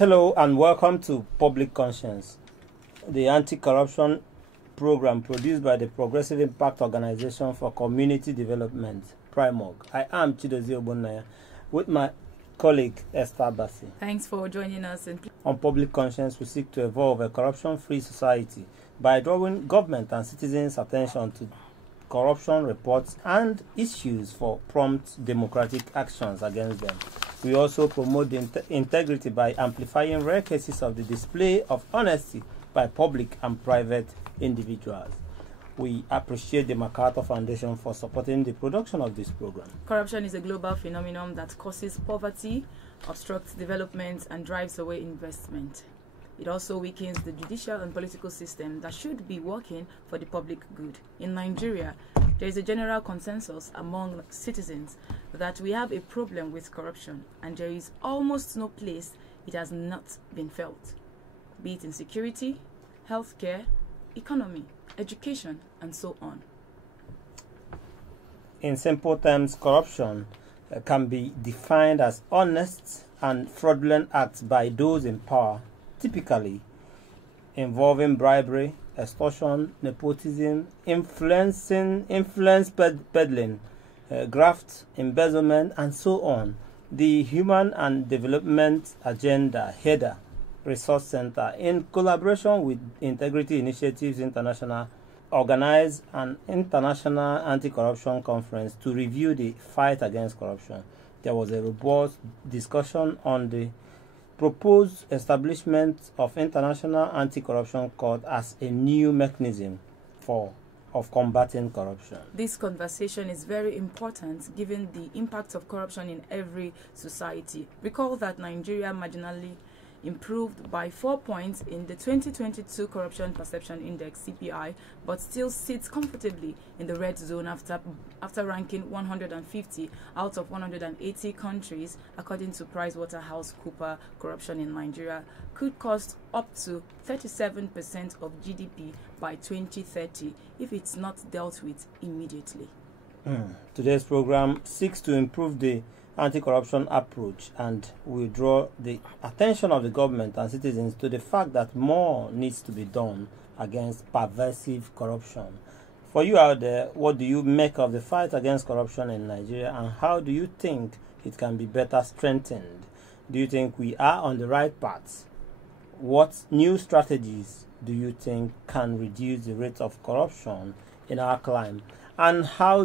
Hello and welcome to Public Conscience, the anti-corruption program produced by the Progressive Impact Organization for Community Development, PRIMOG. I am Chidozie Ogbonnaya with my colleague Esther Bassi. Thanks for joining us. On Public Conscience, we seek to evolve a corruption-free society by drawing government and citizens' attention to corruption reports and issues for prompt democratic actions against them. We also promote the integrity by amplifying rare cases of the display of honesty by public and private individuals. We appreciate the MacArthur Foundation for supporting the production of this program. Corruption is a global phenomenon that causes poverty, obstructs development, and drives away investment. It also weakens the judicial and political system that should be working for the public good. In Nigeria, there is a general consensus among citizens that we have a problem with corruption, and there is almost no place it has not been felt, be it in security, healthcare, economy, education, and so on. In simple terms, corruption can be defined as honest and fraudulent acts by those in power, typically involving bribery, extortion, nepotism, influence peddling, graft, embezzlement, and so on. The Human and Development Agenda HEDA Resource Center, in collaboration with Integrity Initiatives International, organized an international anti-corruption conference to review the fight against corruption. There was a robust discussion on the proposed establishment of International Anti-Corruption Court as a new mechanism of combating corruption. This conversation is very important given the impact of corruption in every society. Recall that Nigeria marginally improved by 4 points in the 2022 Corruption Perception Index (CPI), but still sits comfortably in the red zone after ranking 150 out of 180 countries. According to PricewaterhouseCoopers, corruption in Nigeria could cost up to 37% of GDP by 2030 if it's not dealt with immediately. Today's program seeks to improve the anti-corruption approach, and will draw the attention of the government and citizens to the fact that more needs to be done against pervasive corruption. For you out there, what do you make of the fight against corruption in Nigeria, and how do you think it can be better strengthened? Do you think we are on the right path? What new strategies do you think can reduce the rate of corruption in our climate? And how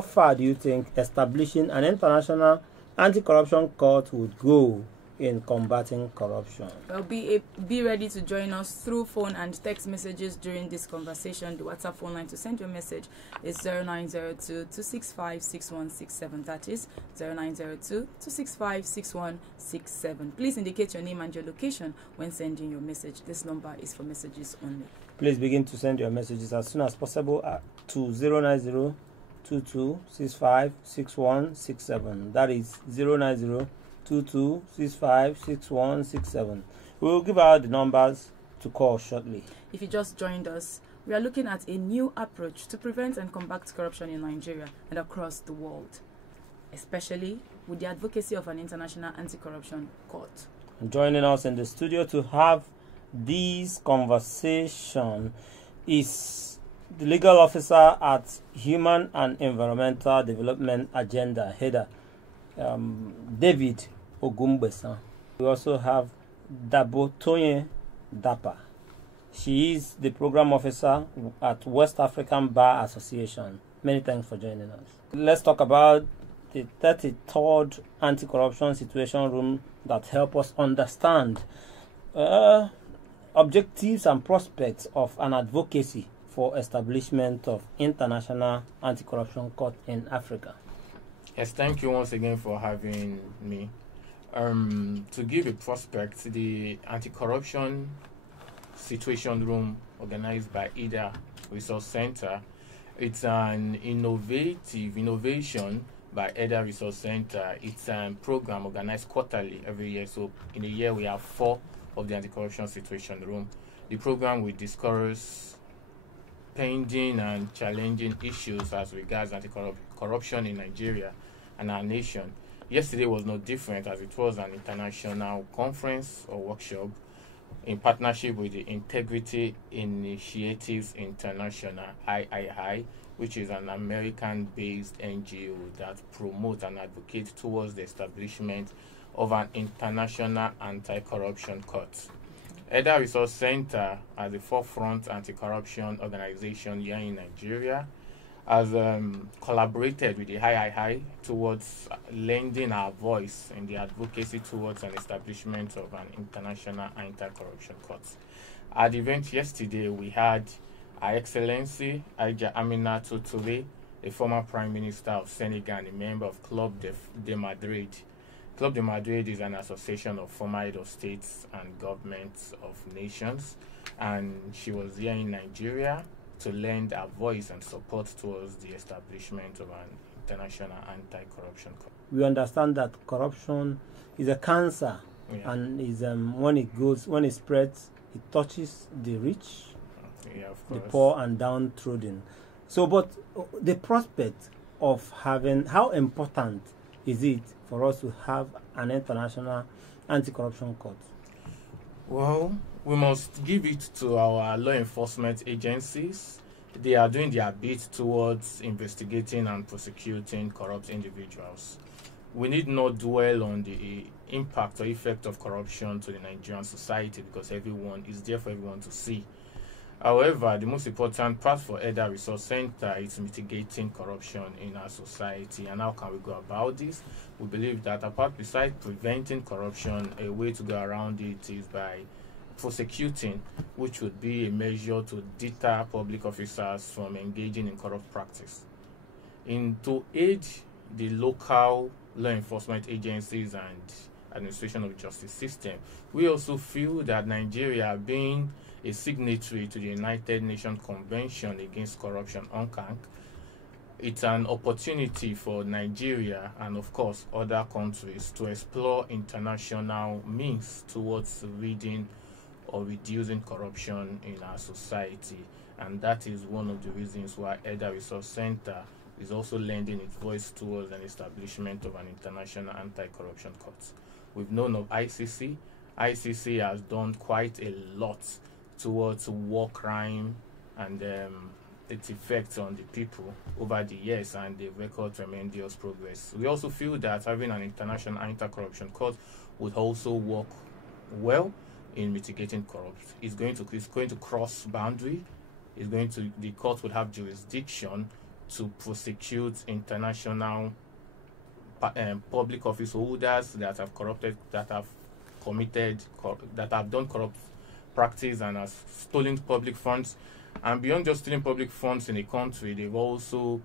far do you think establishing an international anti-corruption court would go in combating corruption? Well, be ready to join us through phone and text messages during this conversation. The WhatsApp phone line to send your message is 0902-265-6167. That is 0902-265-6167. Please indicate your name and your location when sending your message. This number is for messages only. Please begin to send your messages as soon as possible to 090-2265-6167. That is 090-2265-6167. We will give out the numbers to call shortly. If you just joined us, we are looking at a new approach to prevent and combat corruption in Nigeria and across the world, especially with the advocacy of an international anti-corruption court. Joining us in the studio to have this conversation is the legal officer at Human and Environmental Development Agenda, HEDA, David Ogumbesan. We also have Dabo Toye Dapa. She is the program officer at West African Bar Association. Many thanks for joining us. Let's talk about the 33rd Anti-Corruption Situation Room that help us understand objectives and prospects of an advocacy for establishment of International Anti-Corruption Court in Africa. Yes, thank you once again for having me. To give a prospect, the Anti-Corruption Situation Room organized by IDA Resource Center, it's an innovation by IDA Resource Center. It's a program organized quarterly every year. So in a year we have 4 of the Anti-Corruption Situation Room. The program will discuss pending and challenging issues as regards anti-corruption in Nigeria and our nation. Yesterday was no different, as it was an international conference or workshop in partnership with the Integrity Initiatives International (III), which is an American-based NGO that promotes and advocates towards the establishment of an international anti-corruption court. EDA Resource Center, as the forefront anti-corruption organization here in Nigeria, has collaborated with the III towards lending our voice in the advocacy towards an establishment of an international anti-corruption court. At the event yesterday, we had Her Excellency Aja Aminata Touré, a former Prime Minister of Senegal and a member of Club de Madrid. Club de Madrid is an association of former head of states and governments of nations, and she was here in Nigeria to lend her voice and support towards the establishment of an international anti-corruption court. We understand that corruption is a cancer, and is when it spreads, it touches the rich, the poor, and downtrodden. So, but the prospect of having, how important is it for us to have an international anti-corruption court? Well, we must give it to our law enforcement agencies. They are doing their bit towards investigating and prosecuting corrupt individuals. We need not dwell on the impact or effect of corruption to the Nigerian society, because everyone is there for everyone to see. However, the most important part for EDA Resource Center is mitigating corruption in our society. And how can we go about this? We believe that besides preventing corruption, a way to go around it is by prosecuting, which would be a measure to deter public officers from engaging in corrupt practice. To aid the local law enforcement agencies and administration of justice system, we also feel that Nigeria, being a signatory to the United Nations Convention Against Corruption, UNCAC, it's an opportunity for Nigeria and, of course, other countries to explore international means towards ridding or reducing corruption in our society. And that is one of the reasons why EDA Resource Center is also lending its voice towards an establishment of an international anti-corruption court. We've known of ICC. ICC has done quite a lot towards war crime and its effects on the people over the years, and they've recorded tremendous progress. We also feel that having an international anti-corruption court would also work well in mitigating corruption. It's going to cross boundary. The court would have jurisdiction to prosecute international public office holders that have done corrupt practice and have stolen public funds. And beyond just stealing public funds in a country, they've also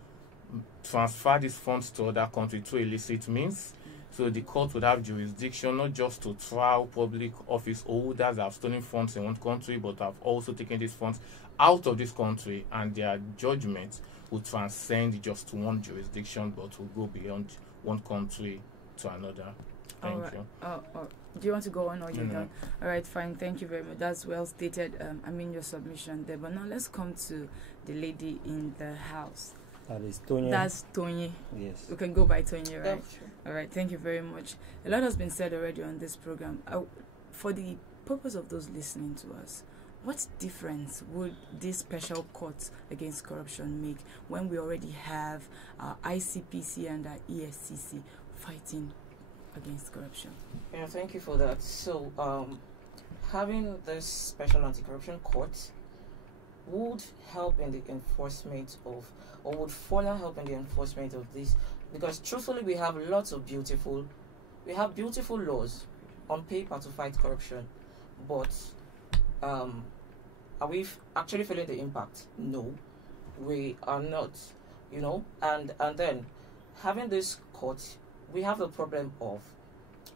transferred these funds to other countries through illicit means. So the court would have jurisdiction not just to trial public office holders that have stolen funds in one country, but have also taken these funds out of this country, and their judgment would transcend just one jurisdiction, but will go beyond one country to another. Thank you. Do you want to go on, or you're done? All right, fine. Thank you very much. That's well stated. Your submission there. But now let's come to the lady in the house. That is Tonye. That's Tonye. Yes. We can go by Tonye, right? That's true. All right. Thank you very much. A lot has been said already on this program. For the purpose of those listening to us, what difference would this special court against corruption make when we already have our ICPC and our EFCC fighting against corruption? Yeah, thank you for that. So, having this special anti-corruption court would help in the enforcement of, or would further help in the enforcement of this, because truthfully we have beautiful laws on paper to fight corruption, but are we actually feeling the impact? No, we are not, and then having this court, we have the problem of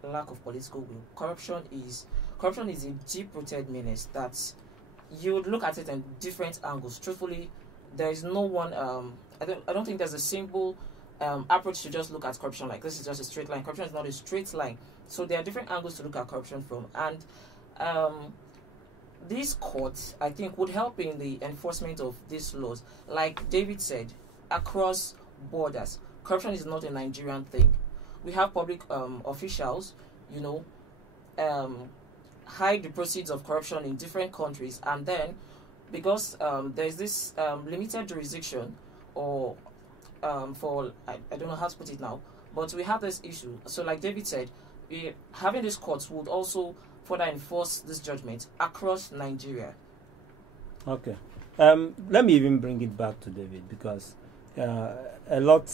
lack of political will. Corruption is a deep-rooted menace that you would look at it in different angles. Truthfully, there is no one. I don't think there's a simple approach to just look at corruption like this is just a straight line. Corruption is not a straight line. So there are different angles to look at corruption from, and these courts, I think, would help in the enforcement of these laws. Like David said, across borders, corruption is not a Nigerian thing. we have public officials, you know, hide the proceeds of corruption in different countries, and then because there's this limited jurisdiction, or for I don't know how to put it now, but we have this issue. So like David said, having these courts would also further enforce this judgment across Nigeria. Okay. Let me even bring it back to David, because a lot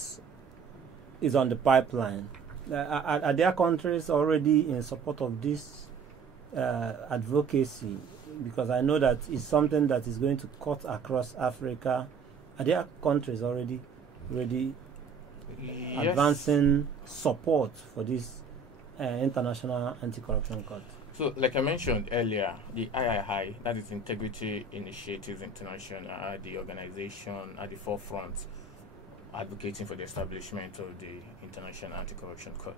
is on the pipeline. Are there countries already in support of this advocacy? Because I know that it's something that is going to cut across Africa. Are there countries already advancing support for this international anti-corruption court? So, like I mentioned earlier, the III, that is Integrity Initiatives International, the organization at the forefront advocating for the establishment of the International Anti-Corruption Court.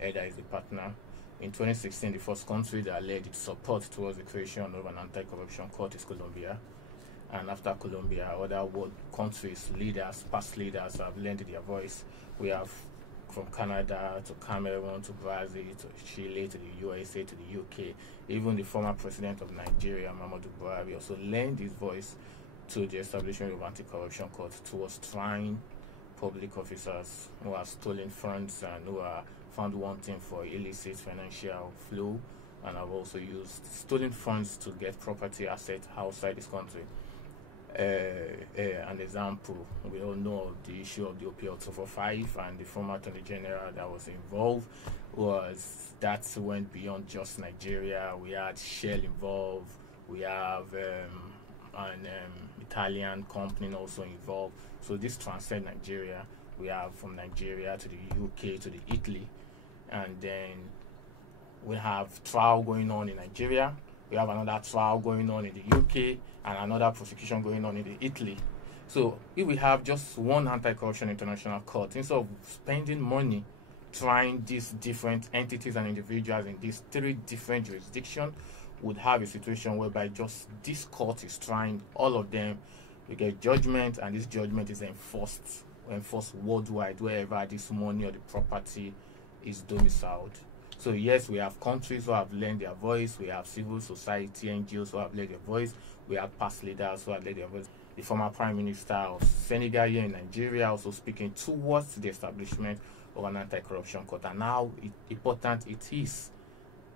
EDA is the partner. In 2016, the first country that led its support towards the creation of an anti-corruption court is Colombia. And after Colombia, other world countries, leaders, past leaders have lent their voice. We have from Canada to Cameroon to Brazil to Chile to the USA to the UK. Even the former president of Nigeria, Muhammadu Buhari, also lent his voice to the establishment of anti-corruption court towards trying public officers who have stolen funds and who are found wanting for illicit financial flow, and have also used stolen funds to get property assets outside this country. An example, we all know of the issue of the OPL 245, and the former Attorney General that was involved that went beyond just Nigeria. We had Shell involved, we have an Italian company also involved. So this transcends Nigeria. We have from Nigeria to the UK to the Italy, and then we have trial going on in Nigeria. We have another trial going on in the UK and another prosecution going on in the Italy. So if we have just one anti-corruption international court, instead of spending money trying these different entities and individuals in these 3 different jurisdictions, would have a situation whereby just this court is trying all of them. We get judgment, and this judgment is enforced worldwide wherever this money or the property is domiciled. So yes, we have countries who have lent their voice, we have civil society NGOs who have lent their voice, we have past leaders who have lent their voice. The former Prime Minister of Senegal here in Nigeria also speaking towards the establishment of an anti-corruption court, and how important it is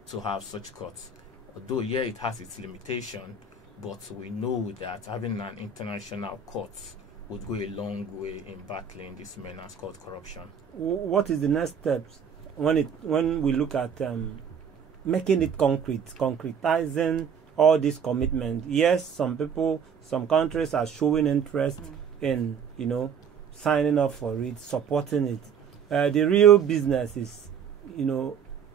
to have such courts. Although yeah, it has its limitation, but we know that having an international court would go a long way in battling this menace called corruption. What is the next steps when we look at making it concretizing all this commitment? Yes, some countries are showing interest in, signing up for it, supporting it. The real business is,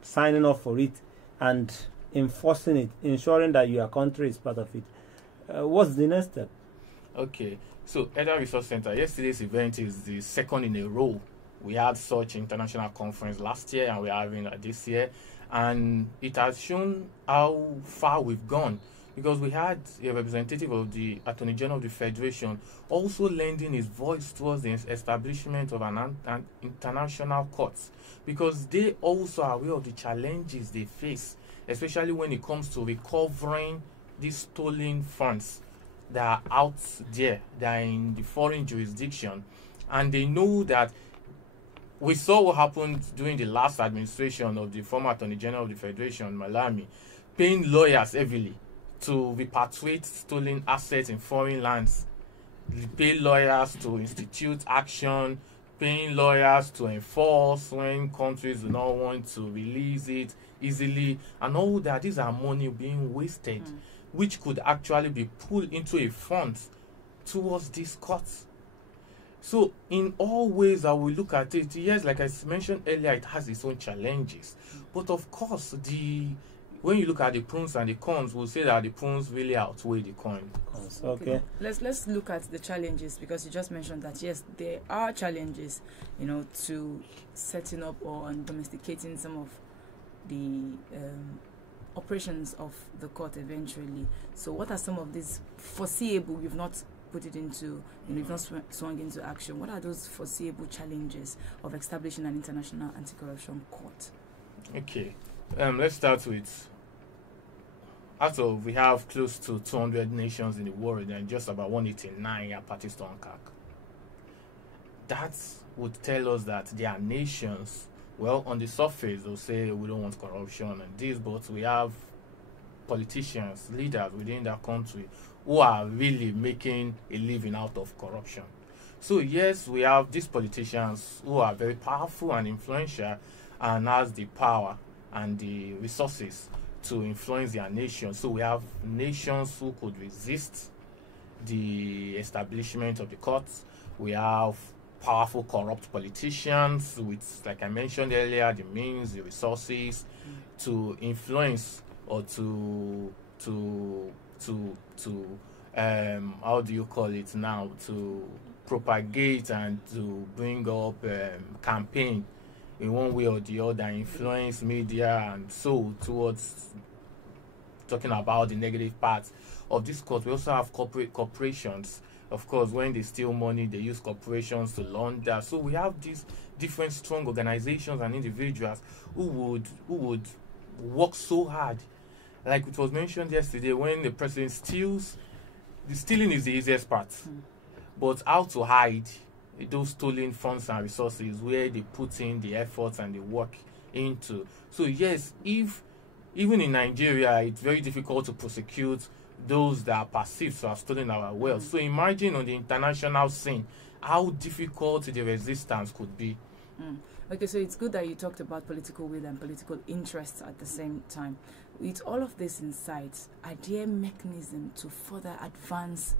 signing up for it and enforcing it, ensuring that your country is part of it. What's the next step? Okay, so EDA Resource Center, yesterday's event is the second in a row. We had such international conference last year, and we're having it this year, and it has shown how far we've gone, because we had a representative of the Attorney General of the Federation also lending his voice towards the establishment of an international court, because they also are aware of the challenges they face, especially when it comes to recovering these stolen funds that are out there, that are in the foreign jurisdiction. And they know that we saw what happened during the last administration of the former Attorney General of the Federation, Malami, paying lawyers heavily to repatriate stolen assets in foreign lands, pay lawyers to institute action, paying lawyers to enforce when countries do not want to release it easily, and all that. These are money being wasted, which could actually be pulled into a fund towards these courts. So in all ways that we look at it, yes, like I mentioned earlier, it has its own challenges. But of course, when you look at the pros and the cons, we'll say that the pros really outweigh the cons. Okay. Let's look at the challenges, because you just mentioned that yes, there are challenges, to setting up or domesticating some of the operations of the court eventually. So what are some of these foreseeable, we've not put it into, you've not swung into action. What are those foreseeable challenges of establishing an international anti-corruption court? Okay, let's start with, we have close to 200 nations in the world and just about 189 are parties to UNCAC. That would tell us that there are nations, well, on the surface they'll say we don't want corruption and this, but we have politicians, leaders within that country who are really making a living out of corruption. So yes, we have these politicians who are very powerful and influential and has the power and the resources to influence their nation. So we have nations who could resist the establishment of the courts. We have powerful corrupt politicians with, like I mentioned earlier, the means, the resources to influence or to how do you call it now, to propagate and to bring up campaign in one way or the other, influence media and so towards talking about the negative parts of this court. We also have corporations. Of course, when they steal money, they use corporations to launder. So we have these different strong organizations and individuals who would work so hard. Like it was mentioned yesterday, when the president steals, the stealing is the easiest part. But how to hide those stolen funds and resources, where they put in the efforts and the work into. So yes, even in Nigeria, it's very difficult to prosecute those that are perceived to have stolen our wealth. So imagine on the international scene how difficult the resistance could be. Okay, so it's good that you talked about political will and political interests at the same time. With all of this in sight, are there mechanisms to further advance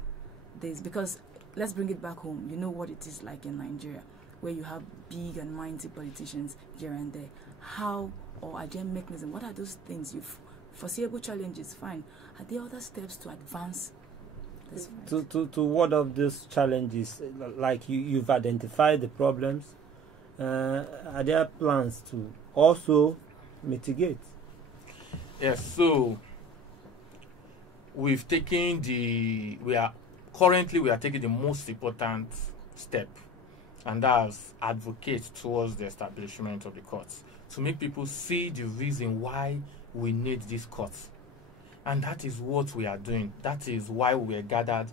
this? Because let's bring it back home. You know what it is like in Nigeria, where you have big and mighty politicians here and there. How, or are there mechanisms? What are those things you've foreseeable challenges? Fine. Are there other steps to advance this fight? To ward off these challenges, like you've identified the problems, are there plans to also mitigate? Yes, so we are taking the most important step, and that's advocate towards the establishment of the courts, to make people see the reason why we need these courts. And that is what we are doing. That is why we are gathered.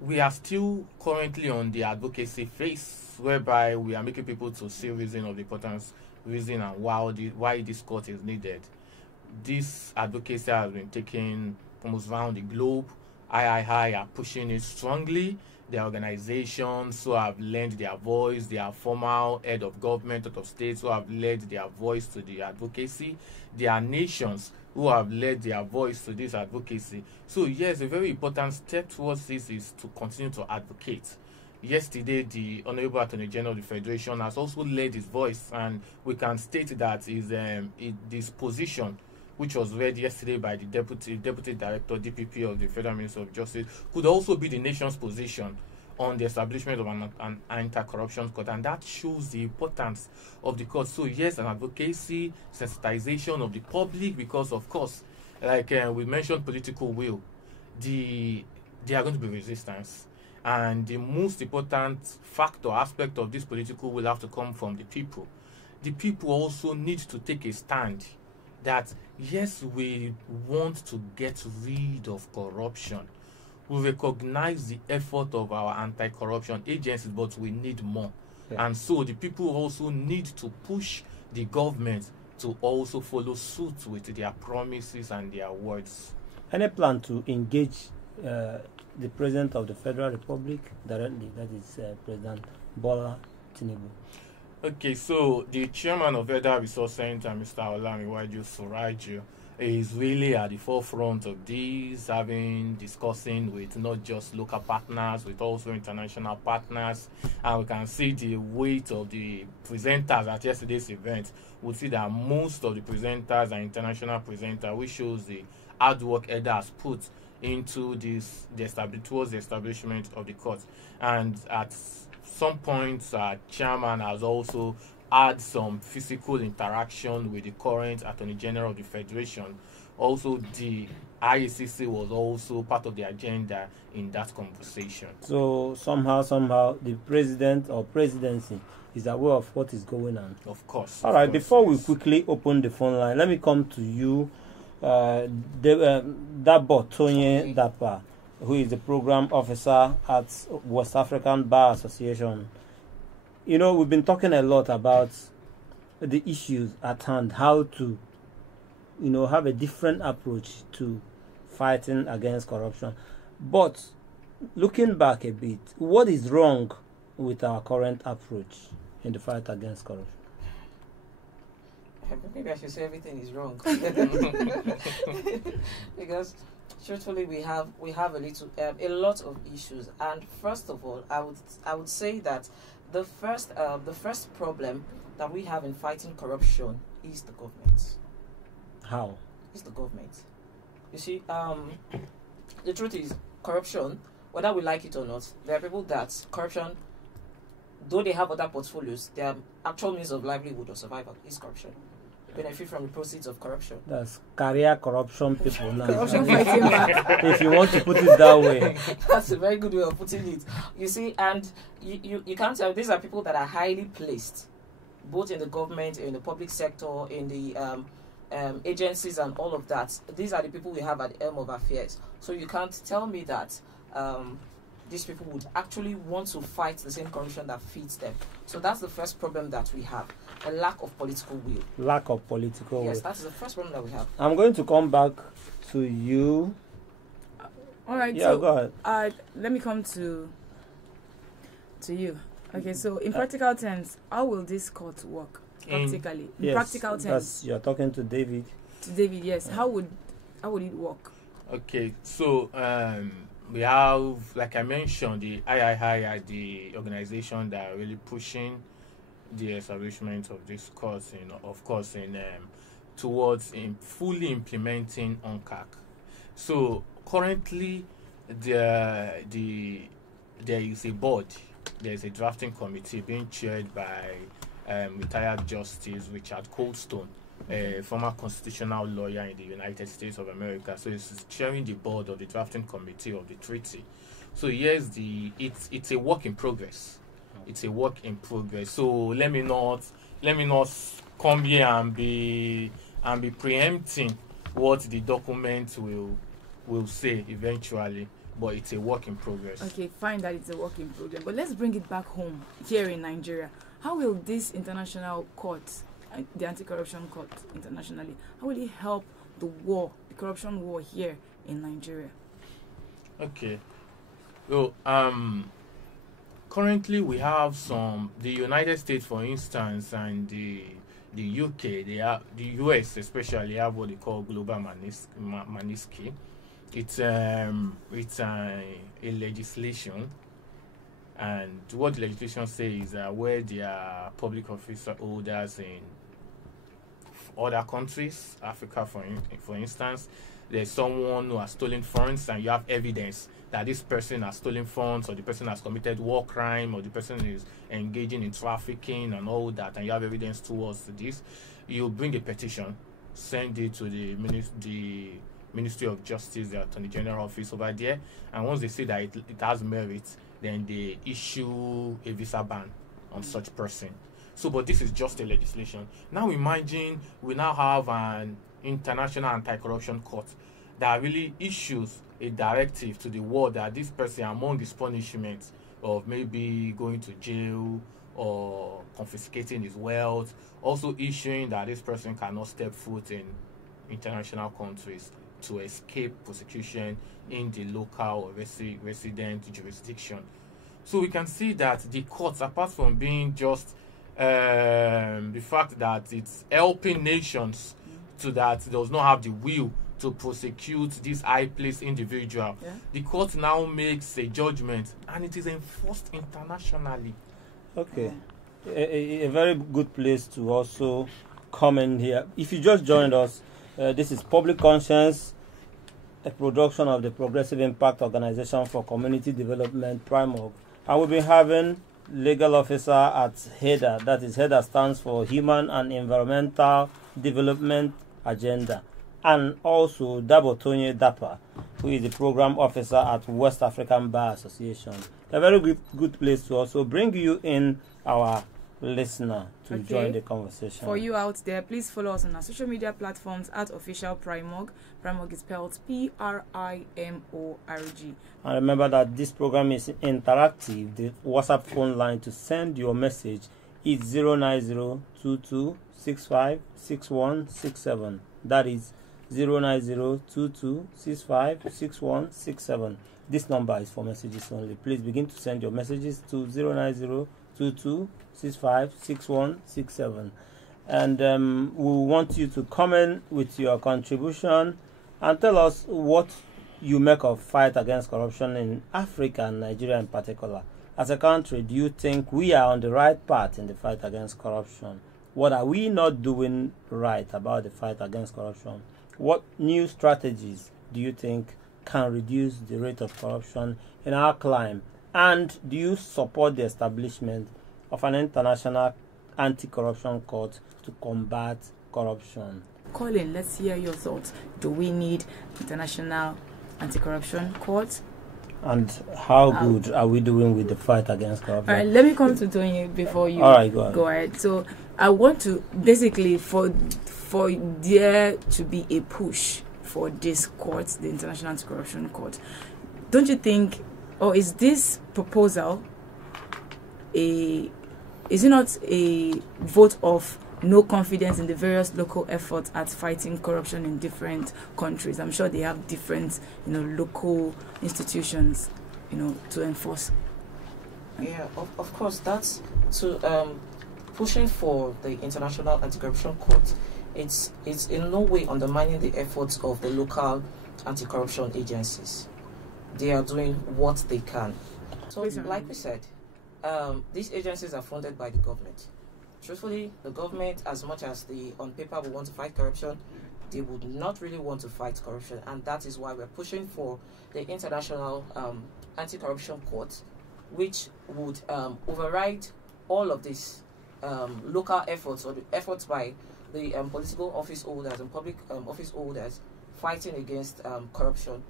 We are still currently on the advocacy phase, whereby we are making people to see reason of the importance, reason and why this court is needed. This advocacy has been taken almost around the globe. I are pushing it strongly. There are organizations who have lent their voice. There are formal head of government, head of states who have led their voice to the advocacy. There are nations who have led their voice to this advocacy. So yes, a very important step towards this is to continue to advocate. Yesterday, the Honorable Attorney General of the Federation has also led his voice, and we can state that this position, which was read yesterday by the Deputy Director, DPP of the Federal Ministry of Justice, could also be the nation's position on the establishment of an anti-corruption court, and that shows the importance of the court. So yes, an advocacy, sensitization of the public, because of course, like we mentioned, political will, there are going to be resistance, and the most important aspect of this political will have to come from the people. The people also need to take a stand that yes, we want to get rid of corruption. We recognize the effort of our anti-corruption agencies, but we need more. Yeah. And so the people also need to push the government to also follow suit with their promises and their words. Any plan to engage the President of the Federal Republic directly, that is President Bola Tinubu? Okay, so the chairman of Federal Resource Center, Mr. Olamiwaju Suraju, is really at the forefront of this, discussing with not just local partners, with also international partners. And we can see the weight of the presenters at yesterday's event. We'll see that most of the presenters are international presenters, which shows the hard work EDA has put into towards the establishment of the court. And at some point, chairman has also had some physical interaction with the current Attorney General of the Federation. Also, the IACC was also part of the agenda in that conversation. So somehow, the president or presidency is aware of what is going on. Of course. All right, of course, before we yes. quickly open the phone line, let me come to you, Dabo Tonye Dapa, who is the program officer at West African Bar Association. You know, we've been talking a lot about the issues at hand, how to, have a different approach to fighting against corruption. But looking back a bit, what is wrong with our current approach in the fight against corruption? Maybe I should say everything is wrong. Because truthfully we have a lot of issues, and first of all I would say that the first problem that we have in fighting corruption is the government. How? It's the government. You see, the truth is, corruption, whether we like it or not, there are people that corruption, though they have other portfolios, their actual means of livelihood or survival is corruption. They benefit from the proceeds of corruption. That's career corruption people now. Corruption fighting back. If you want to put it that way. That's a very good way of putting it. You see, and you can't tell, these are people that are highly placed, both in the government, in the public sector, in the agencies and all of that. These are the people we have at the helm of affairs. So you can't tell me that these people would actually want to fight the same corruption that feeds them. So that's the first problem that we have, a lack of political will. Lack of political will. Yes, that's the first problem that we have. I'm going to come back to you. All right. Yeah, so, go ahead. Let me come to you. Okay, so in practical terms, how will this court work practically? In Yes, practical terms, you're talking to David. to David, yes. How would it work? Okay, so we have, like I mentioned, the III are the organization that are really pushing the establishment of this course, towards fully implementing UNCAC. So currently, there is a board, there is a drafting committee being chaired by retired Justice Richard Coldstone, a former constitutional lawyer in the United States of America. So he's chairing the board of the drafting committee of the treaty. So here's it's a work in progress. It's a work in progress. So let me not come here and be preempting what the document will say eventually. But it's a work in progress. Okay, fine that it's a work in progress. But let's bring it back home here in Nigeria. How will this international court, the anti-corruption court internationally, how will it help the corruption war here in Nigeria? Okay. So currently we have the United States, for instance, and the UK, the US especially have what they call global Magnitsky. It's a legislation, and what the legislation says is that where there are public office holders in other countries, Africa for instance, there's someone who has stolen funds and you have evidence that this person has stolen funds, or the person has committed war crime, or the person is engaging in trafficking and all that, and you have evidence towards this, you bring a petition, send it to the Ministry of Justice, the Attorney General office over there, and once they see that it has merit, then they issue a visa ban on such person. So, but this is just a legislation. Now imagine we now have an international anti-corruption court that really issues a directive to the world that this person, among his punishments of maybe going to jail or confiscating his wealth, also issuing that this person cannot step foot in international countries to escape prosecution in the local or resident jurisdiction. So we can see that the courts, apart from being just the fact that it's helping nations to that does not have the will to prosecute this high-placed individual, the court now makes a judgment and it is enforced internationally. Okay. A very good place to also come in here. If you just joined us, this is Public Conscience, a production of the Progressive Impact Organization for Community Development, PRIMOG. And we'll be having legal officer at HEDA. That is, HEDA stands for Human and Environmental Development Agenda. And also Dabo Tonye Dapa, who is the program officer at West African Bar Association. A very good place to also bring you in, our listener, to join the conversation. For you out there, please follow us on our social media platforms at official Primorg. Primorg is spelled Primorg. And remember that this program is interactive. The WhatsApp phone line to send your message is 09022656167. That is 09022656167. This number is for messages only. Please begin to send your messages to 09022656167. And we want you to comment with your contribution and tell us what you make of fight against corruption in Africa and Nigeria in particular. As a country, do you think we are on the right path in the fight against corruption? What are we not doing right about the fight against corruption? What new strategies do you think can reduce the rate of corruption in our climate? And do you support the establishment of an international anti-corruption court to combat corruption? Colin, let's hear your thoughts. Do we need international anti-corruption court? And how good are we doing with the fight against corruption? All right, let me come to Tony before you go ahead. So I want to basically for there to be a push for this court, the International Anti-Corruption Court. Don't you think, or is this proposal is it not a vote of no confidence in the various local efforts at fighting corruption in different countries? I'm sure they have different, local institutions, to enforce. Yeah, of course, that's to pushing for the International Anti-Corruption Court. It's in no way undermining the efforts of the local anti-corruption agencies. They are doing what they can. So, like we said, these agencies are funded by the government. Truthfully, the government, as much as they on paper will want to fight corruption, they would not really want to fight corruption, and that is why we're pushing for the International Anti-Corruption Court, which would override all of these local efforts or the efforts by the political office holders and public office holders fighting against corruption.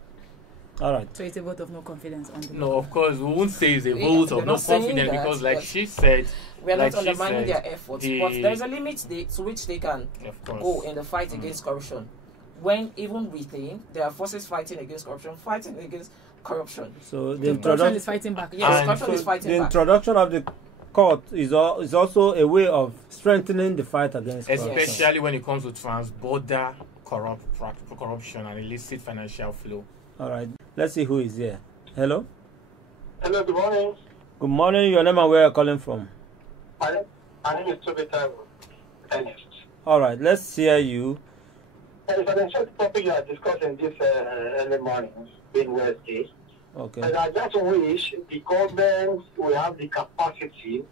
All right. So it's a vote of no confidence on the No, of course, we won't say it's a vote of no confidence because, like she said, we are not undermining their efforts, but there's a limit to which they can go in the fight against corruption. When even within, there are forces fighting against corruption. So the corruption is fighting back. Yes, corruption is fighting back. The introduction of the court is also a way of strengthening the fight against corruption. Especially when it comes to trans-border corruption and illicit financial flow. All right. Let's see who is here. Hello? Hello, good morning. Good morning. Your name and where you're calling from? My name is Tobita. All right. Let's hear you. It's an interesting topic you are discussing this early morning, being Wednesday. Okay. And I just wish the government will have the capacity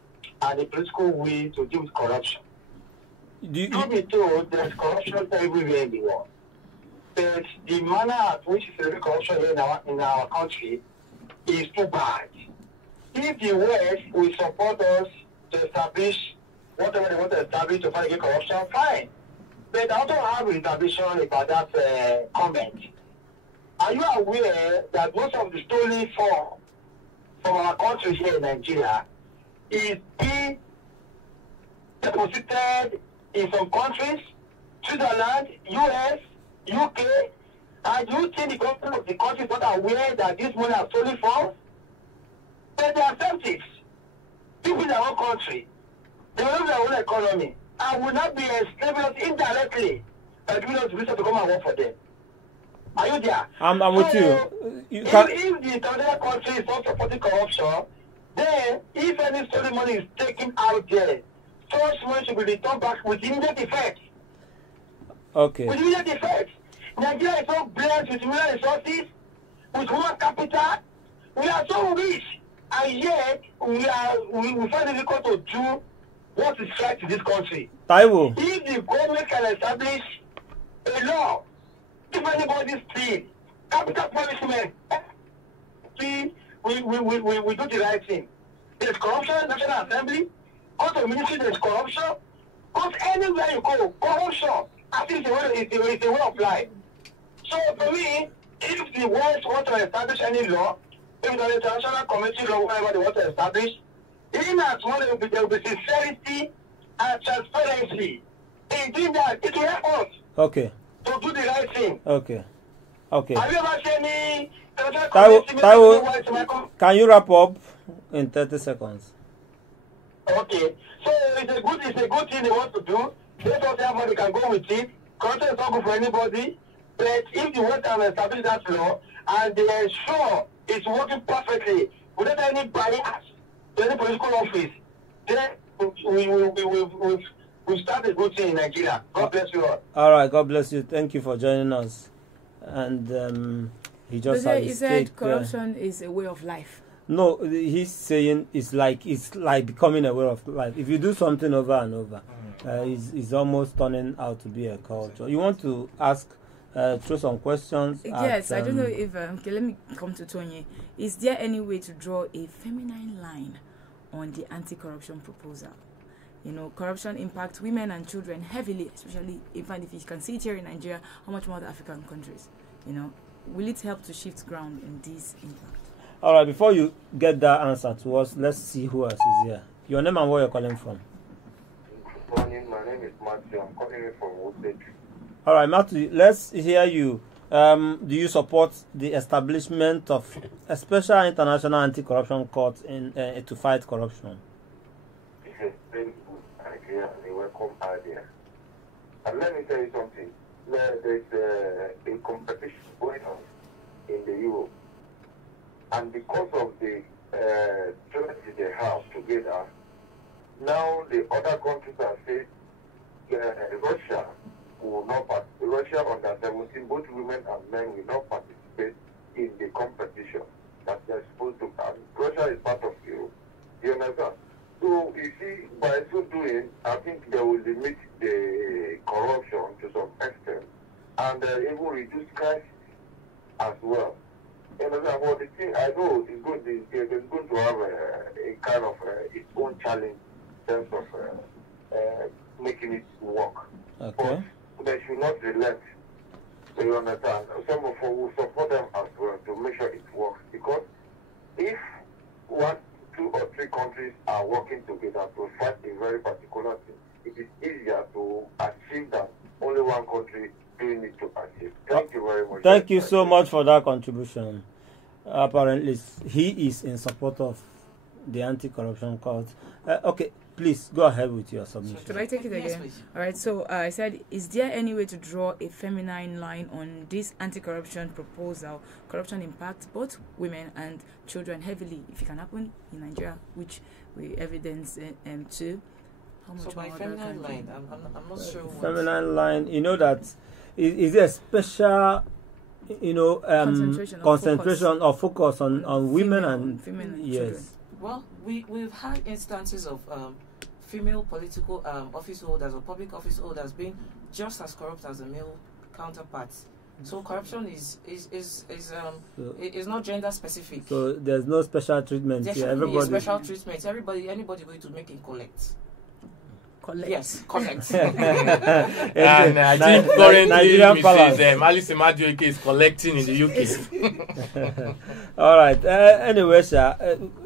and the political will to deal with corruption. Truth be told, there's corruption everywhere in the world. But the manner at which is the corruption here in our country is too bad. If the West will support us to establish whatever they want to establish to fight against corruption, fine. But I also have a reservation about that comment. Are you aware that most of the stolen funds from our country here in Nigeria is being deposited in some countries, Switzerland, US, UK, and you think the government of the country is not aware that this money are stolen funds? But they are thieves. People in their own country, they will have their own economy, and will not be enslaving us indirectly by giving us reason to come and work for them. Are you there? I'm with you. If the international country is not supporting corruption, then if any stolen money is taken out there, such money should be returned back with immediate effect. Okay. With immediate effect. Nigeria is so blessed with mineral resources, with human capital. We are so rich, and yet we find it difficult to do what is right to this country. Taiwo. If the government can establish a law, if anybody steals, capital punishment, we do the right thing. there's corruption in National Assembly. Go to the ministry, there's corruption. Go to anywhere you go, corruption. I think it's a way of life. So for me, if the world want to establish any law, if the international community law, whatever they want to establish, even as well, there will be sincerity and transparency. In doing that, it will help us. Okay. To do the right thing. Okay. Okay. Have you ever seen any Taiwo, can you wrap up in 30 seconds? Okay. So it's a good thing they want to do. Let us have money can go with it. Corruption is not good for anybody. But if you want to establish that law and they ensure it's working perfectly without any bias to any political office, then we start a good thing in Nigeria. God bless you all. All right, God bless you. Thank you for joining us. And he just said corruption is a way of life. No, he's saying it's like becoming a way of life. If you do something over and over, it's almost turning out to be a culture. You want to ask, throw some questions? Yes, I don't know if okay, let me come to Tony. Is there any way to draw a feminine line on the anti-corruption proposal? You know, corruption impacts women and children heavily, especially if you can see it here in Nigeria, how much more the African countries. You know, will it help to shift ground in this impact? All right, before you get that answer to us, let's see who else is here. Your name and where you're calling from. Good morning, my name is Matthew. I'm calling you from Woodbridge. All right, Matthew, let's hear you. Do you support the establishment of a special international anti-corruption court to fight corruption? This is a very good idea and a welcome idea. And let me tell you something. There's a competition going on in the Europe. And because of the strategy they have together, now the other countries are saying Russia will not participate. Russia under 17, both women and men will not participate in the competition that they're supposed to. And Russia is part of Europe. You understand? So you see, by so doing, I think they will limit the corruption to some extent and even reduce cash as well. And well, the thing I know is good. It's going to have a kind of its own challenge in terms of making it work. Okay. But they should not relent. So you understand? Some of us will support them as well to make sure it works. Because if 1, 2, or 3 countries are working together to fight a very particular thing, it is easier to achieve than only one country doing it to achieve. Thank you very much. Thank you so much for that contribution. Apparently, he is in support of the anti-corruption court. Okay, please go ahead with your submission. Should I take it again? Yes, all right. So I said, is there any way to draw a feminine line on this anti-corruption proposal? Corruption impacts both women and children heavily. If it can happen in Nigeria, which we evidence too. How much so by feminine line, I'm not sure. Feminine line, you know that is there a special, you know, concentration or focus on women and yes. Children? Well, we've had instances of female political office holders or public office holders being just as corrupt as the male counterparts. So corruption is not gender specific. So there's no special treatment there here. Everybody special treatment. Anybody going to make him collect. Yes, collect. And I think currently Mrs. Alice Madueke is collecting in the UK. All right. Anyway, sir.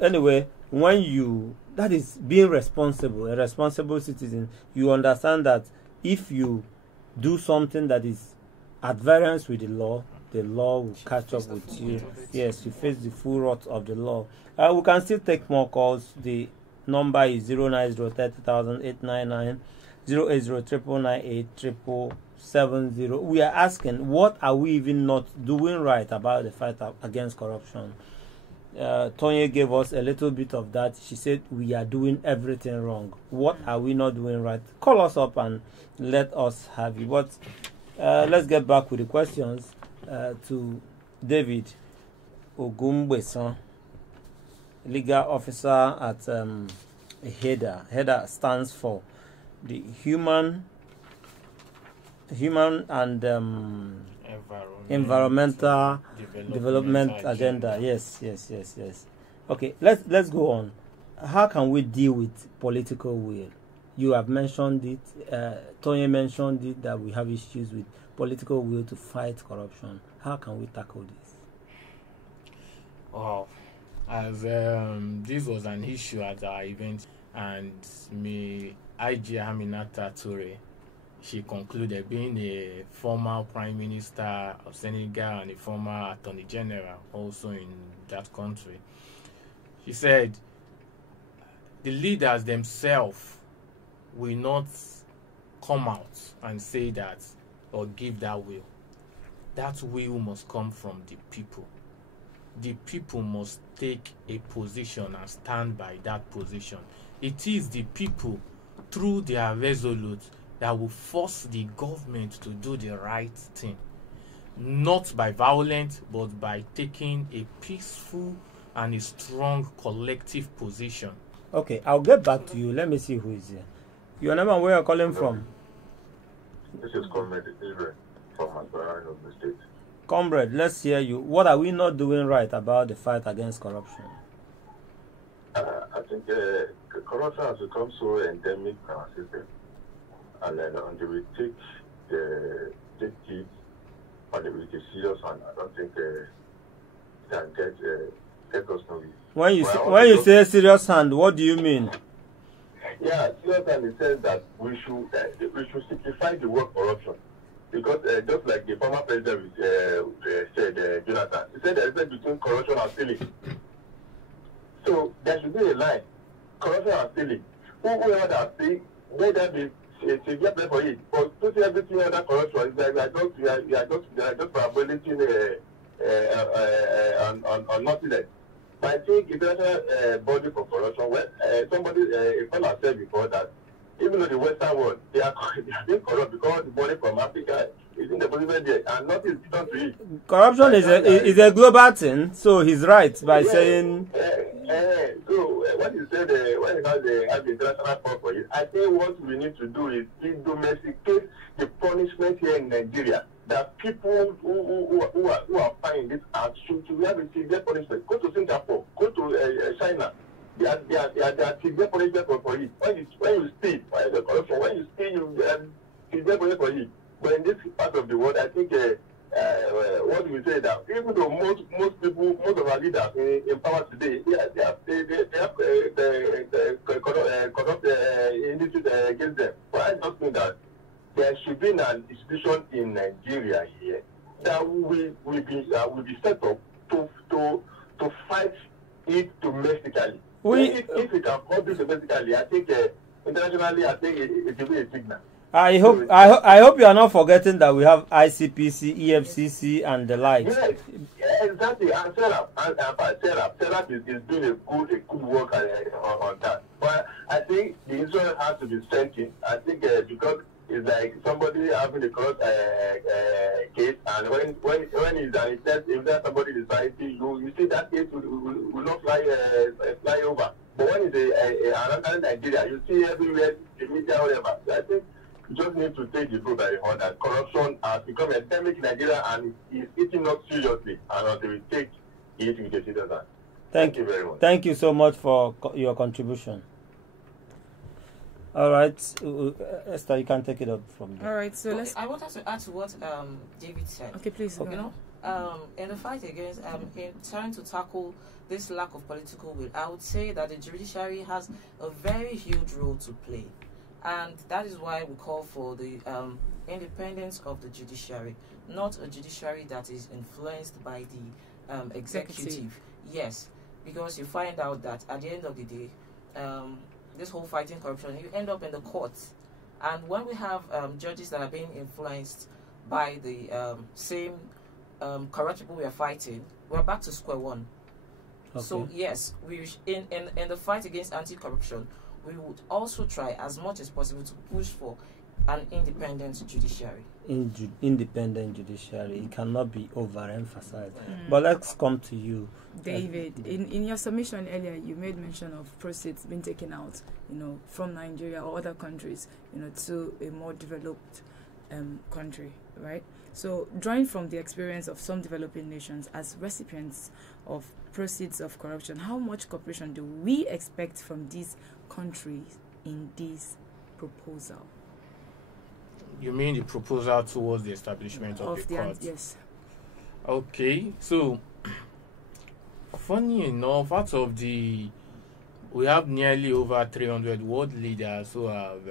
Anyway, when you that is being responsible, a responsible citizen, you understand that if you do something that is at variance with the law will catch up with you. Yes, you face the full wrath of the law. We can still take more calls. The number is 090300899 08099987770. We are asking, what are we even not doing right about the fight against corruption? Tonya gave us a little bit of that. She said we are doing everything wrong. What are we not doing right? Call us up and let us have you. But let's get back with the questions to David Ogumbesan, legal officer at HEDA. HEDA stands for the Human and Environmental Development Agenda. Yes. Okay, let's go on. how can we deal with political will? You have mentioned it, Tony mentioned it, that we have issues with political will to fight corruption. How can we tackle this? Wow. As this was an issue at our event, and me, IG Aminata Toure, she concluded, being a former Prime Minister of Senegal and a former Attorney General also in that country. She said the leaders themselves will not come out and say that or give that will. That will must come from the people. The people must take a position and stand by that position. It is the people, through their resolute, that will force the government to do the right thing. Not by violence, but by taking a peaceful and a strong collective position. Okay, I'll get back to you. Let me see who is here. Your name and where you're calling from? This is Comrade Israel from MacArthur of the state. Comrade, let's hear you. What are we not doing right about the fight against corruption? I think corruption has become so endemic in our system. And then until we take it, and we take serious, and I don't think can get us nowhere. When you say serious hand, what do you mean? Yeah, serious hand, it says that we should simplify the word corruption. Because just like the former president said, Jonathan, he said there is a difference between corruption and stealing. So there should be a line. Corruption and stealing. Whoever that steals, let that be a severe play for it. But to see everything other corruption is like we are just violating on nothing. But I think international body for corruption, when somebody, a fellow said before that even though the Western world, they are being corrupt because the money from Africa is in the position there and nothing is done to it. Corruption is a global thing, so he's right by saying. So what you said, when you have the international call for it, I think what we need to do is to domesticate the punishment here in Nigeria. That people who are finding this act should have a severe punishment. Go to Singapore, go to China. They are severe punishment for it. When you steal, the corruption, when you steal, you severe punishment for it. But in this part of the world, I think what we say that even though most people, most of our leaders in power today, they have corrupt indices against them. But I just think that there should be an institution in Nigeria here that will be set up to fight it domestically. If we can call this domestically, I think internationally, I think it will be a signal. I hope you are not forgetting that we have ICPC, EFCC, and the like. Yes, exactly. And Serap is doing a good work on that. But I think the insurance has to be strengthened. I think because it's like somebody having a cross case, and when it's an instance, if there's somebody in society, you see that case will not fly over. But when it's around Nigeria, you see everywhere, the media, whatever. So I think you just need to take the book by the horn that corruption has become endemic in Nigeria and is eating up seriously, and until we take it with the citizens. Thank you very much. Thank you so much for your contribution. All right, Esther, you can take it up from there. All right, so let's. I wanted to add to what David said. Okay, please. You know, in the fight against, in trying to tackle this lack of political will, I would say that the judiciary has a very huge role to play, and that is why we call for the independence of the judiciary, not a judiciary that is influenced by the executive. Yes, because you find out that at the end of the day, this whole fighting corruption, you end up in the courts. And when we have judges that are being influenced by the same corrupt people we are fighting, we're back to square one. Okay. So yes, we in the fight against anti-corruption, we would also try as much as possible to push for an independent judiciary. Independent judiciary, it cannot be overemphasized. But let's come to you, David. In your submission earlier, you made mention of proceeds being taken out, from Nigeria or other countries, to a more developed country, right? So, drawing from the experience of some developing nations as recipients of proceeds of corruption, how much cooperation do we expect from these countries in this proposal? You mean the proposal towards the establishment of the court? Yes. Okay, so funny enough, we have nearly over 300 world leaders who have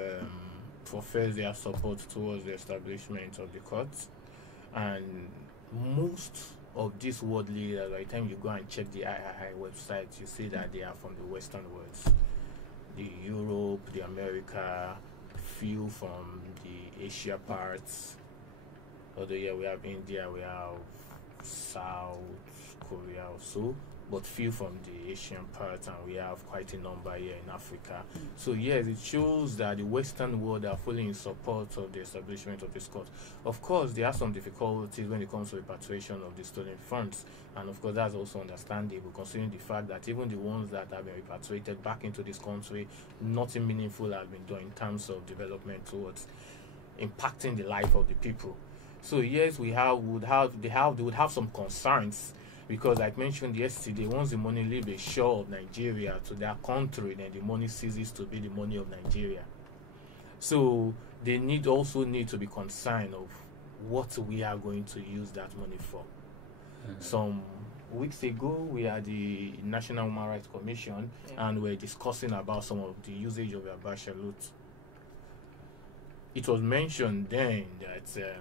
professed their support towards the establishment of the court, and most of these world leaders, by the time you go and check the III website, you see that they are from the Western world, the Europe, the America, few from the Asia parts. Although yeah, we have India, we have South Korea also, but few from the Asian part, and we have quite a number here in Africa. So yes, it shows that the Western world are fully in support of the establishment of this court. Of course, there are some difficulties when it comes to repatriation of the stolen funds, and of course that's also understandable considering the fact that even the ones that have been repatriated back into this country, nothing meaningful has been done in terms of development towards impacting the life of the people. So yes, they would have some concerns, because like mentioned yesterday, once the money leaves the shore of Nigeria to their country, then the money ceases to be the money of Nigeria. So they also need to be concerned of what we are going to use that money for. Some weeks ago, we had the National Human Rights Commission, and we're discussing about some of the usage of Abacha loot. It was mentioned then that,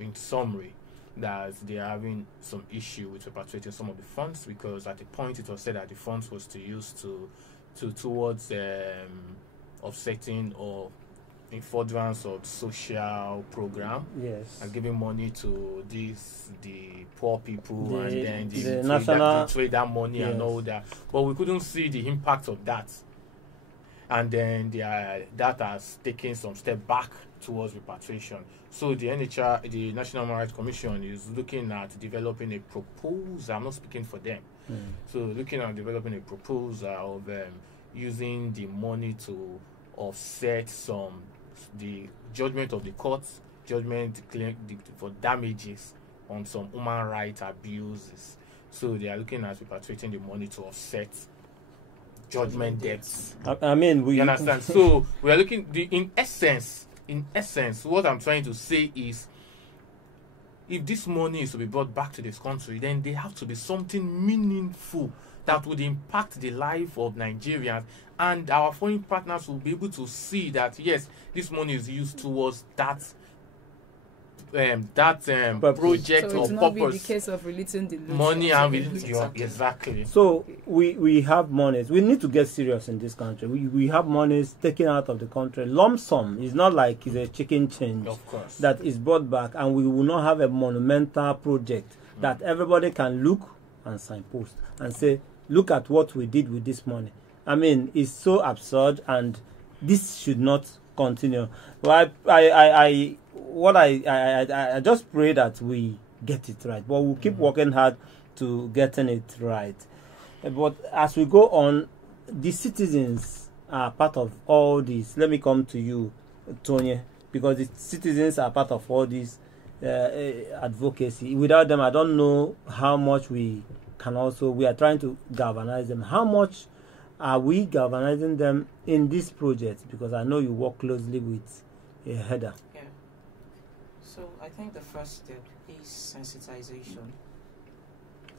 in summary, that they are having some issue with repatriating some of the funds, because at the point it was said that the funds was to use towards offsetting or in furtherance of social program, yes, and giving money to the poor people, and then the trade that money, yes, and all that. But we couldn't see the impact of that, and then that has taken some step back towards repatriation. So the the National Human Rights Commission, is looking at developing a proposal. I'm not speaking for them. So looking at developing a proposal of using the money to offset the judgment of the courts, judgment for damages on some human rights abuses. So they are looking at repatriating the money to offset judgment debts. I mean, you understand? So we are looking in essence, what I'm trying to say is, if this money is to be brought back to this country, then there have to be something meaningful that would impact the life of Nigerians, and our foreign partners will be able to see that yes, this money is used towards that project so or purpose. It will not be the case of releasing the money and exactly. So we have monies. We need to get serious in this country. We have monies taken out of the country. Lump sum. It's not like it's a chicken change, of course, that is brought back, and we will not have a monumental project that everybody can look and signpost and say, look at what we did with this money. I mean, it's so absurd, and this should not continue. Well, I just pray that we get it right, but we'll keep working hard to getting it right. But as we go on, the citizens are part of all this. Let me come to you, Tony, because the citizens are part of all this advocacy. Without them, I don't know how much we are trying to galvanize them. How much are we galvanizing them in this project? Because I know you work closely with a header. Yeah. So I think the first step is sensitization.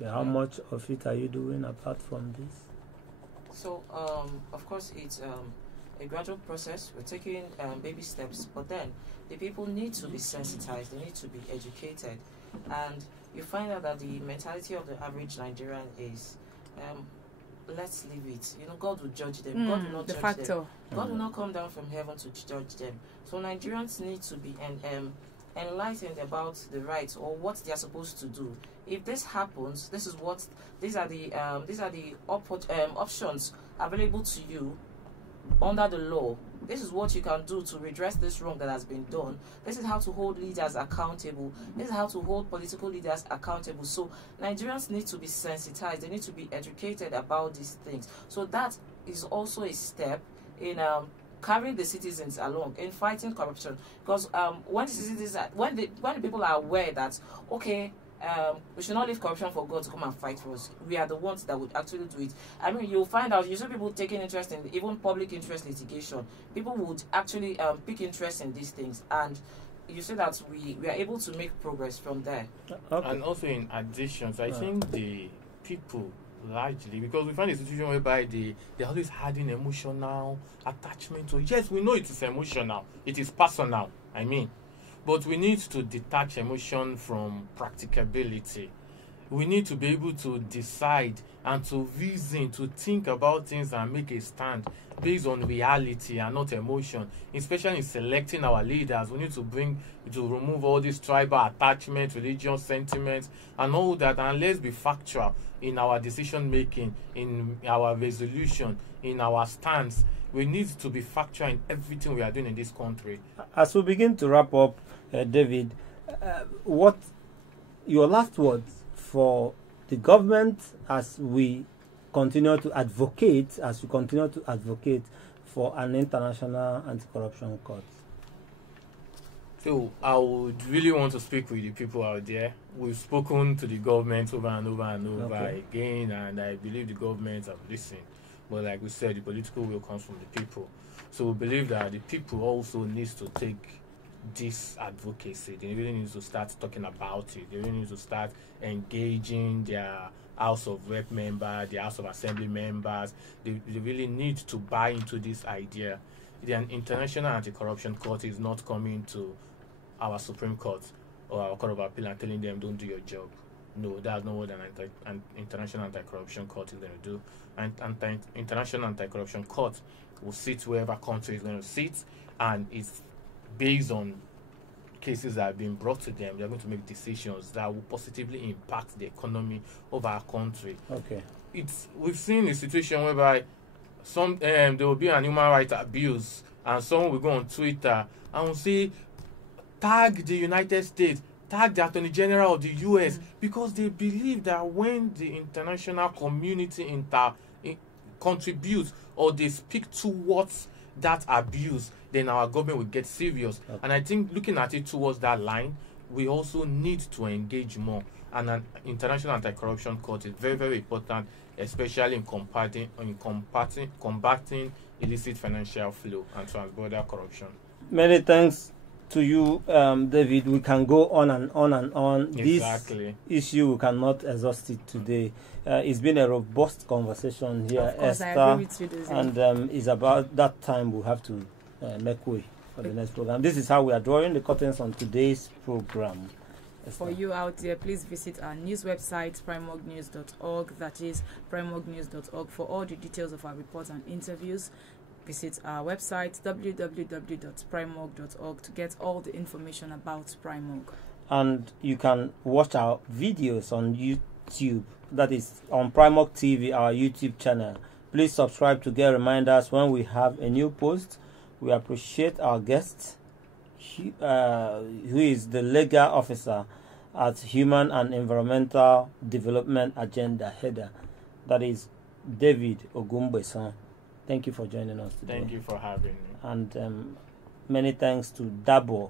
Yeah, how much of it are you doing apart from this? So of course it's a gradual process. We're taking baby steps, but then the people need to be sensitized. They need to be educated, and you find out that the mentality of the average Nigerian is, let's leave it. God will judge them. God will not judge them. God will not come down from heaven to judge them. So Nigerians need to be enlightened about the rights or what they are supposed to do. If this happens, these are the options available to you under the law. This is what you can do to redress this wrong that has been done. This is how to hold leaders accountable. This is how to hold political leaders accountable. So Nigerians need to be sensitized. They need to be educated about these things. So that is also a step in carrying the citizens along in fighting corruption. Because when the citizens, when the people are aware that, okay, we should not leave corruption for God to come and fight for us. We are the ones that would actually do it. I mean, you'll find out, you see people taking interest in even public interest litigation. People would actually pick interest in these things, and you see that we are able to make progress from there. Okay. And also in addition, I think the people largely, because we find a situation whereby they always had an emotional attachment to it. Yes, we know it is emotional, it is personal, I mean, but we need to detach emotion from practicability. We need to be able to decide and to reason, to think about things and make a stand based on reality and not emotion. Especially in selecting our leaders, we need to remove all these tribal attachments, religious sentiments, and all that, and let's be factual in our decision making, in our resolution, in our stance. We need to be factual in everything we are doing in this country. As we begin to wrap up, David, what your last words for the government as we continue to advocate for an international anti-corruption court? So I would really want to speak with the people out there. We've spoken to the government over and over and over again, and I believe the government have listened. But like we said, the political will comes from the people. So we believe that the people also needs to take this advocacy. They really need to start talking about it. They really need to start engaging their House of Rep members, their House of Assembly members. They really need to buy into this idea. The International Anti-Corruption Court is not coming to our Supreme Court or our Court of Appeal and telling them don't do your job. No, that's not what an International Anti-Corruption Court is going to do. And International Anti-Corruption Court will sit wherever country is going to sit, and it's based on cases that have been brought to them. They're going to make decisions that will positively impact the economy of our country. Okay. We've seen a situation whereby there will be an human rights abuse, and someone will go on Twitter and will say, tag the United States, tag the Attorney General of the US, because they believe that when the international community contributes or they speak towards that abuse, then our government will get serious. Okay. And I think looking at it towards that line, we also need to engage more. And an international anti-corruption court is very, very important, especially in combating illicit financial flow and transborder corruption. Many thanks to you, David. We can go on and on and on. Exactly. This issue, we cannot exhaust it today. It's been a robust conversation here, of course, Esther, I agree with you, Daisy. and it's about that time we have to make way for the next program. This is how we are drawing the curtains on today's program. Esther. For you out there, please visit our news website, primognews.org. That is primognews.org for all the details of our reports and interviews. Visit our website, www.primog.org, to get all the information about Primog. And you can watch our videos on YouTube. That is on Primog TV, our YouTube channel. Please subscribe to get reminders when we have a new post. We appreciate our guest, who is the legal officer at Human and Environmental Development Agenda header. That is David Ogumbesan. Thank you for joining us today. Thank you for having me. And many thanks to Dabo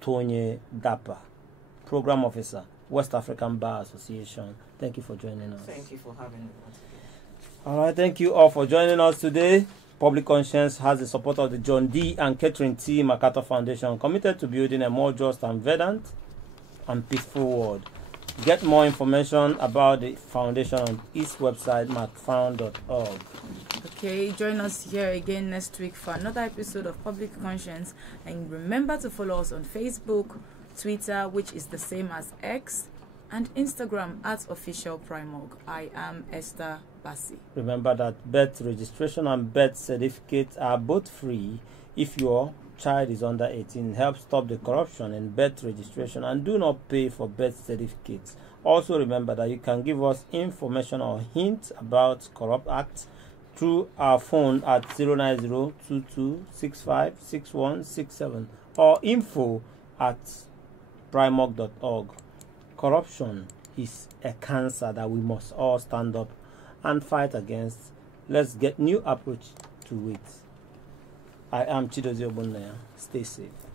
Tonye Dapa, Program Officer, West African Bar Association. Thank you for joining us. Thank you for having me. All right, thank you all for joining us today. Public Conscience has the support of the John D. and Catherine T. MacArthur Foundation, committed to building a more just and verdant and peaceful world. Get more information about the foundation on its website, macfound.org. Okay, join us here again next week for another episode of Public Conscience. And remember to follow us on Facebook, Twitter, which is the same as X, and Instagram at Official Primog. I am Esther Bassi. Remember that birth registration and birth certificates are both free if your child is under 18. Help stop the corruption in birth registration and do not pay for birth certificates. Also remember that you can give us information or hints about corrupt acts through our phone at 09022656167 or info@primog.org. Corruption is a cancer that we must all stand up and fight against. Let's get new approach to it. I am Chidozie Ogbonnaya. Stay safe.